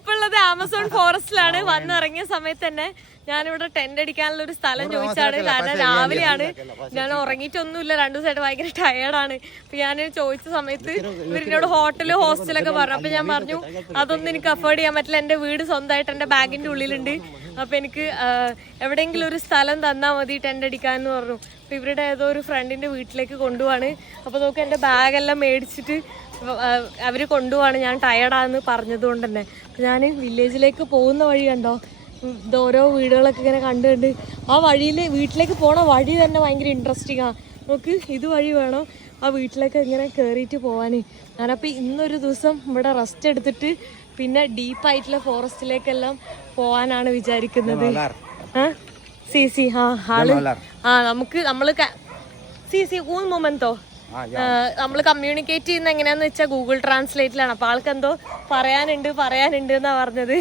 ഞാനിപ്പോ ഉള്ളത് ആമസോൺ ഫോറസ്റ്റിലാണ്. വന്നിറങ്ങിയ സമയത്ത് തന്നെ ഞാനിവിടെ ടെന്റ് അടിക്കാനുള്ള ഒരു സ്ഥലം ചോദിച്ചാണ്. കാരണം രാവിലെയാണ്, ഞാൻ ഉറങ്ങിയിട്ടൊന്നുമില്ല, 2 ദിവസമായിട്ട് ഭയങ്കര ടയേർഡാണ്. അപ്പൊ ഞാൻ ചോദിച്ച സമയത്ത് ഇവരിനോട് ഹോട്ടല് ഹോസ്റ്റലൊക്കെ പറഞ്ഞു. അപ്പൊ ഞാൻ പറഞ്ഞു അതൊന്നും എനിക്ക് അഫോർഡ് ചെയ്യാൻ പറ്റില്ല, എന്റെ വീട് സ്വന്തമായിട്ട് എന്റെ ബാഗിന്റെ ഉള്ളിലുണ്ട്, അപ്പൊ എനിക്ക് എവിടെയെങ്കിലും ഒരു സ്ഥലം തന്നാൽ മതി ടെന്റ് അടിക്കാന്ന് പറഞ്ഞു. അപ്പൊ ഇവരുടെ ഏതോ ഒരു ഫ്രണ്ടിന്റെ വീട്ടിലേക്ക് കൊണ്ടുപോവാണ്. അപ്പൊ നോക്കി എന്റെ ബാഗെല്ലാം മേടിച്ചിട്ട് അവര് കൊണ്ടുപോവാണ്. ഞാൻ ടയേർഡാന്ന് പറഞ്ഞത് കൊണ്ട് തന്നെ. ഞാൻ വില്ലേജിലേക്ക് പോകുന്ന വഴി കണ്ടോ, ഓരോ വീടുകളൊക്കെ ഇങ്ങനെ കണ്ട് ആ വഴിയിൽ വീട്ടിലേക്ക് പോണ വഴി തന്നെ ഭയങ്കര ഇൻട്രസ്റ്റിംഗ് ആണ്. നമുക്ക് ഇത് വഴി വേണം ആ വീട്ടിലേക്ക് ഇങ്ങനെ കയറിയിട്ട് പോവാൻ. ഞാനപ്പോൾ ഇന്നൊരു ദിവസം ഇവിടെ റെസ്റ്റ് എടുത്തിട്ട് പിന്നെ ഡീപ്പായിട്ടുള്ള ഫോറസ്റ്റിലേക്കെല്ലാം പോവാനാണ് വിചാരിക്കുന്നത്. സി ആള് നമ്മള് un momento നമ്മൾ കമ്മ്യൂണിക്കേറ്റ് ചെയ്യുന്ന എങ്ങനെയാന്ന് വെച്ചാൽ ഗൂഗിൾ ട്രാൻസ്ലേറ്റിലാണ്. അപ്പൊ ആൾക്ക് എന്തോ പറയാനുണ്ട് എന്നാ പറഞ്ഞത്.